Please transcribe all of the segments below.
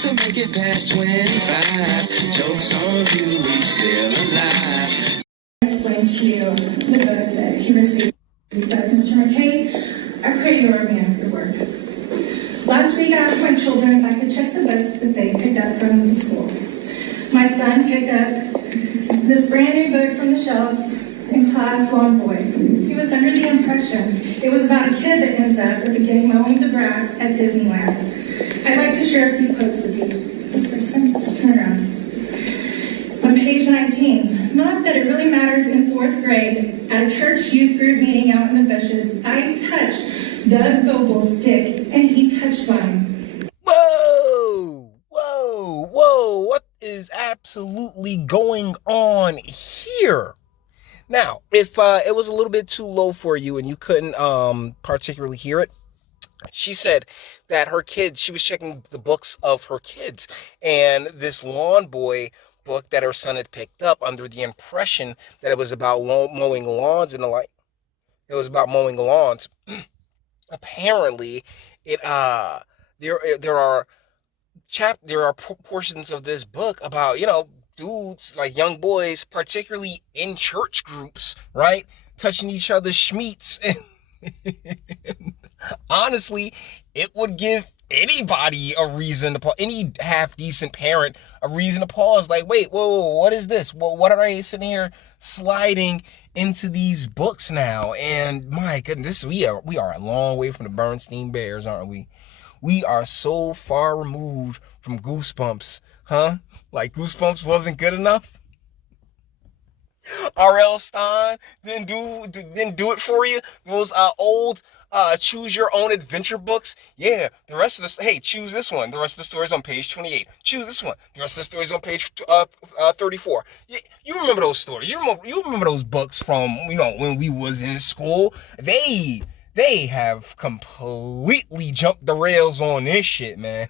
So make it past 25. Jokes on you, we still alive. Explain to you the book that he received. Mr. McKay, I pray you are a man of your word. Last week I asked my children if I could check the books that they picked up from the school. My son picked up this brand new book from the shelves in class, Lawn Boy. He was under the impression it was about a kid that ends up at the game mowing the grass at Disneyland. I'd like to share a few quotes with you. This person, just turn around. On page 19, not that it really matters in 4th grade, at a church youth group meeting out in the bushes, I touched Doug Gobel's dick and he touched mine. Whoa! Whoa! Whoa! What is absolutely going on here? Now, if it was a little bit too low for you and you couldn't particularly hear it, she said that her kids, she was checking the books of her kids, and this Lawn Boy book that her son had picked up under the impression that it was about mowing lawns and the like. It was about mowing lawns. Apparently, there are portions of this book about, dudes, like young boys, particularly in church groups, right, touching each other's schmeats. And honestly, it would give anybody a reason to pause, any half-decent parent a reason to pause, like, wait, whoa, what is this? Well, what are they sitting here sliding into these books now? And my goodness, we are a long way from the Bernstein Bears, aren't we? We are so far removed from Goosebumps, huh? Like Goosebumps wasn't good enough? R.L. Stein didn't do it for you? Those old choose your own adventure books? Yeah, the rest of this, hey, choose this one. The rest of the story's on page 28. Choose this one. The rest of the story's on page 34. You remember those stories. You remember those books from, when we was in school. They have completely jumped the rails on this shit, man.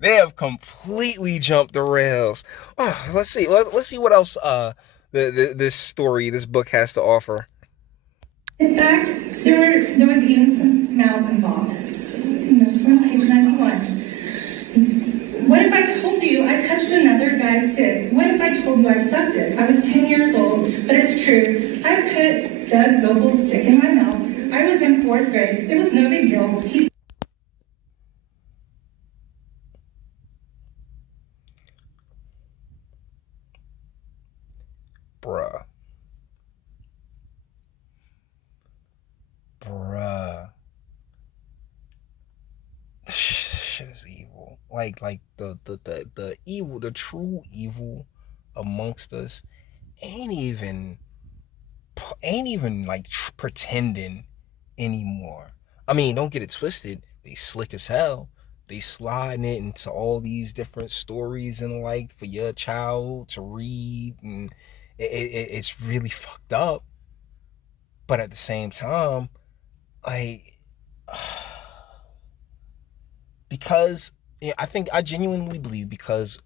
They have completely jumped the rails. Oh, let's see what else this book has to offer. In fact, there was even some mouths involved. And that's on page 91. What if I told you I touched another guy's dick? What if I told you I sucked it? I was 10 years old, but it's true. I put Doug Gobel's dick in my mouth. I was in 4th grade. It was no big deal. Bruh. Shit is evil. Like the evil, the true evil amongst us ain't even like pretending anymore. I mean, don't get it twisted. They slick as hell. They sliding it into all these different stories and like for your child to read, and it's really fucked up. But at the same time, because I genuinely believe because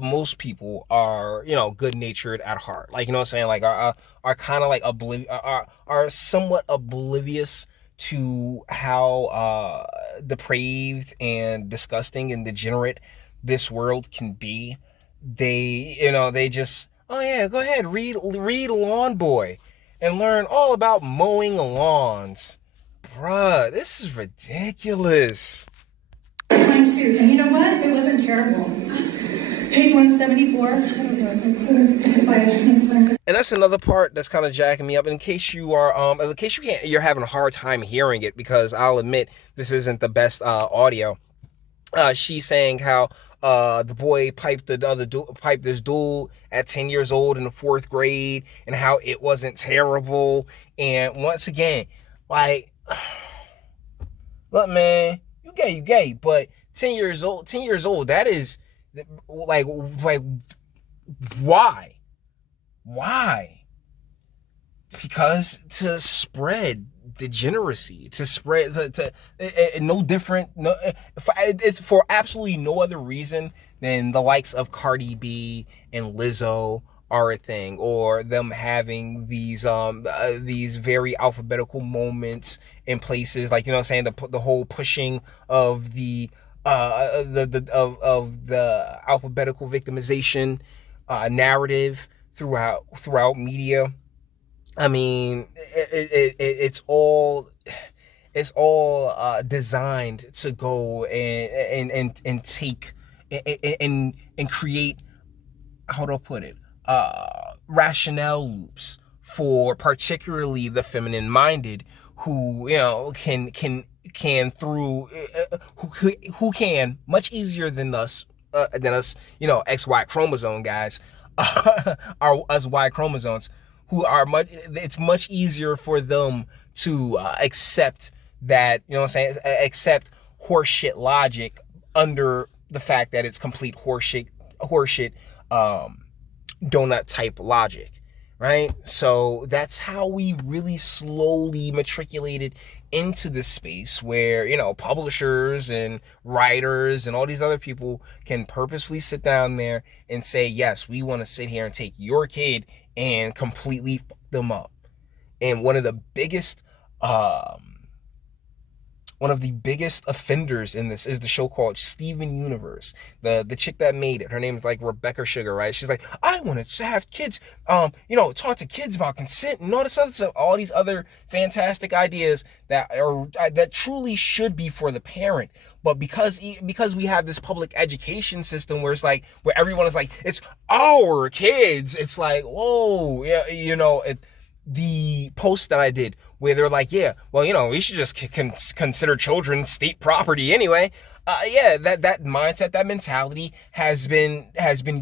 most people are, good natured at heart, like, you know what I'm saying, like are kind of like are somewhat oblivious to how depraved and disgusting and degenerate this world can be. They just, oh yeah, go ahead, read Lawn Boy and learn all about mowing lawns. Bruh, this is ridiculous. Mine too, and you know what? It wasn't terrible. Page 174. I don't know if I and that's another part that's kind of jacking me up. In case you can't, you're having a hard time hearing it, because I'll admit this isn't the best audio. She's saying how the boy piped this dude at 10 years old in the 4th grade, and how it wasn't terrible. And once again, like, look, man, you gay, but 10 years old, that is like why? Because to spread degeneracy, to spread it's for absolutely no other reason than the likes of Cardi B and Lizzo are a thing, or them having these very alphabetical moments in places, like, you know what I'm saying, the whole pushing of the of the alphabetical victimization narrative throughout media. I mean, it's all designed to go and take and create, how do I put it, rationale loops for particularly the feminine minded, who who can much easier than us, XY chromosome guys, are us Y chromosomes, who are much, it's much easier for them to accept that, accept horseshit logic under the fact that it's complete horseshit donut type logic, right? So that's how we really slowly matriculated into this space where, publishers and writers and all these other people can purposefully sit down there and say, yes, we want to sit here and take your kid and completely fuck them up. And one of the biggest offenders in this is the show called Steven Universe. The chick that made it, her name is like Rebecca Sugar, right? She's like, I want to have kids, talk to kids about consent and all this other stuff, all these other fantastic ideas that truly should be for the parent. But because we have this public education system where it's like, where everyone is like, it's our kids, it's like, whoa, yeah, the post that I did where they're like, yeah, well, we should just consider children state property anyway. Yeah, that mindset, that mentality has been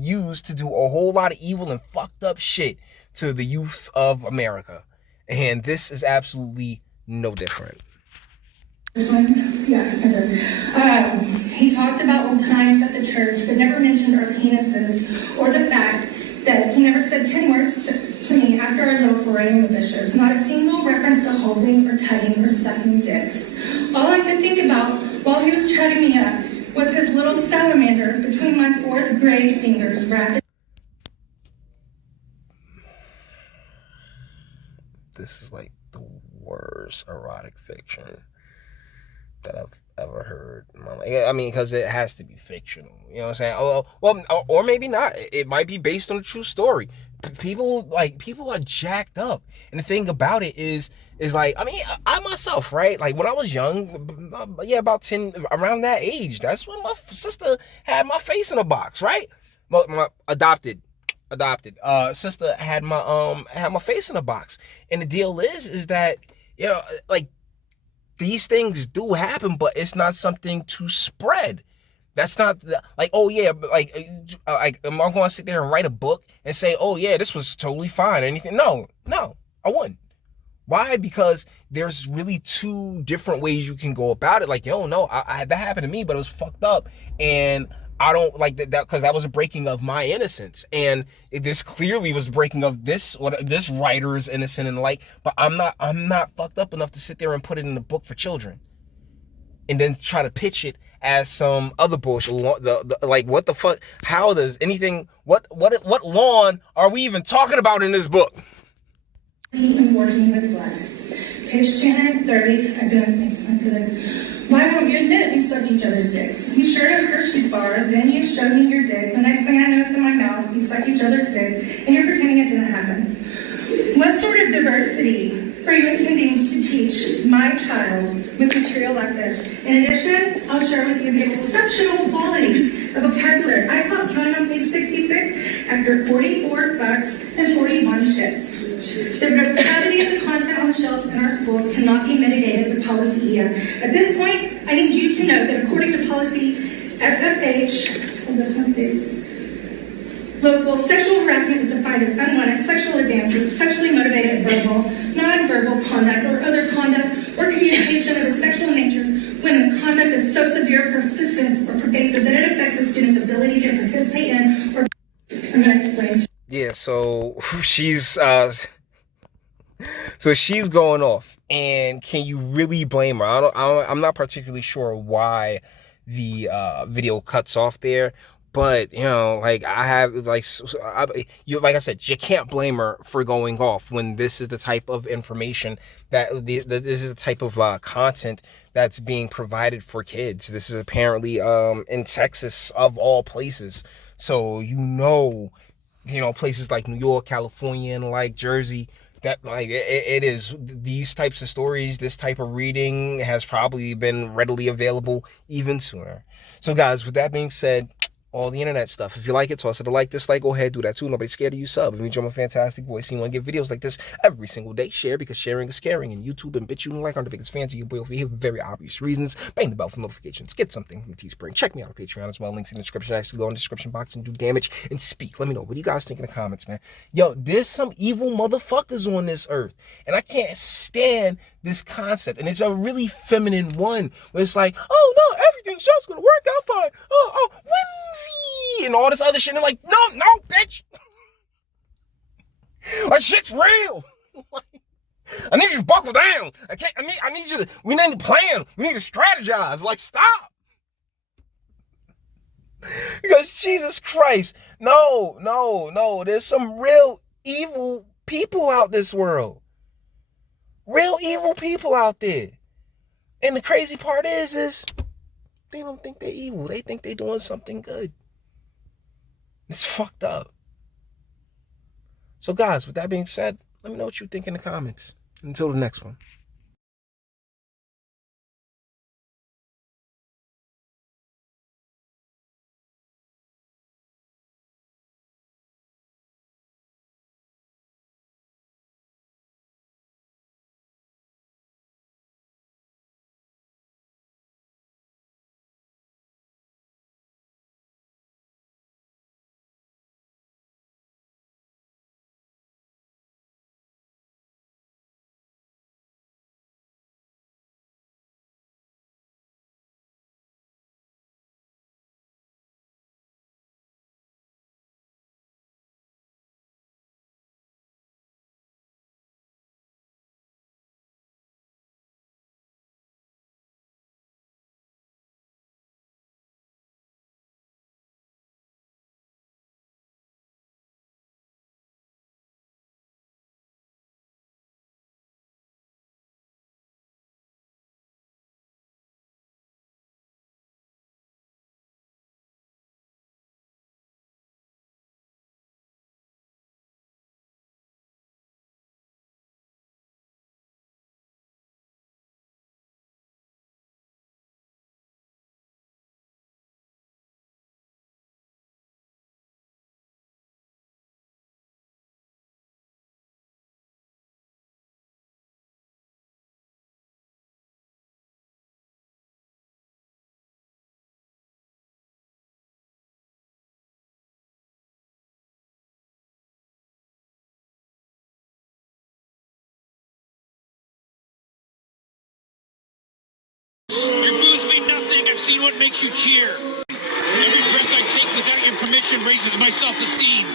used to do a whole lot of evil and fucked up shit to the youth of America. And this is absolutely no different. This one? Yeah, I did. He talked about old times at the church, but never mentioned our penises or the fact that he never said 10 words to me after our little foray in the bushes. Not a single reference to holding or tugging or sucking dicks. All I could think about while he was chatting me up was his little salamander between my 4th grade fingers wrapped. This is like the worst erotic fiction that I've ever heard in my life. I mean, because it has to be fictional. You know what I'm saying? Oh, well, or maybe not. It might be based on a true story. People are jacked up, and the thing about it is like, I mean, I myself, right? Like when I was young, about 10, around that age, that's when my sister had my face in a box, right? My adopted sister had my face in a box, and the deal is that, like, these things do happen, but it's not something to spread. That's not like, oh yeah, like am I going to sit there and write a book and say, oh yeah, this was totally fine or anything? No, I wouldn't. Why? Because there's really two different ways you can go about it. Like, no, I had that happen to me, but it was fucked up, and I don't like that because that was a breaking of my innocence, and this clearly was breaking of this writer's innocence and the like. But I'm not fucked up enough to sit there and put it in a book for children, and then try to pitch it as some other bullshit. Like, what the fuck? How does anything? What lawn are we even talking about in this book? Abortion with blood. Page 230. I didn't make time for this. Why won't you admit we sucked each other's dicks? You shared a Hershey's bar, then you showed me your dick. The next thing I know, it's in my mouth. We sucked each other's dick, and you're pretending it didn't happen. What sort of diversity are you intending to teach my child with material like this? In addition, I'll share with you the exceptional quality of vocabulary. I stopped counting on page 66 after 44 fucks and 41 shits. The gravity of the content on shelves in our schools cannot be mitigated with policy EA. At this point, I need you to know that according to policy FFH, on this one, please, local sexual harassment is defined as unwanted sexual advances, sexually motivated verbal, non-verbal conduct, or other conduct or communication of a sexual nature when the conduct is so severe, persistent, or pervasive that it affects the student's ability to participate in or... I'm going to explain. Yeah, so she's going off, and can you really blame her? I'm not particularly sure why the video cuts off there, But you know, like I have like like I said, you can't blame her for going off when this is the type of information this is the type of content that's being provided for kids. This is apparently in Texas of all places. So places like New York, California, and like Jersey, that like it is these types of stories, this type of reading has probably been readily available even sooner. So guys, with that being said, all the internet stuff. If you like it, toss it a like, dislike, go ahead, do that too. Nobody's scared of you. Sub. If you enjoy my fantastic voice and you want to get videos like this every single day, share, because sharing is caring. And YouTube and Bitchute and like are the biggest fans of you boy over here for very obvious reasons. Bang the bell for notifications. Get something from Teespring. Check me out on Patreon as well. Links in the description. Actually go in the description box and do damage and speak. Let me know. What do you guys think in the comments, man? Yo, there's some evil motherfuckers on this earth. And I can't stand this concept. And it's a really feminine one where it's like, oh no, everything's just gonna work out fine. Oh, whimsy and all this other shit. And I'm like, no, bitch. Like, shit's real. I need you to buckle down. I need you to, we need to plan. We need to strategize. Like, stop. Because Jesus Christ, no. There's some real evil people out this world. Real evil people out there. And the crazy part is they don't think they're evil. They think they're doing something good. It's fucked up. So guys, with that being said, let me know what you think in the comments. Until the next one. Your booze mean nothing. I've seen what makes you cheer. Every breath I take without your permission raises my self-esteem.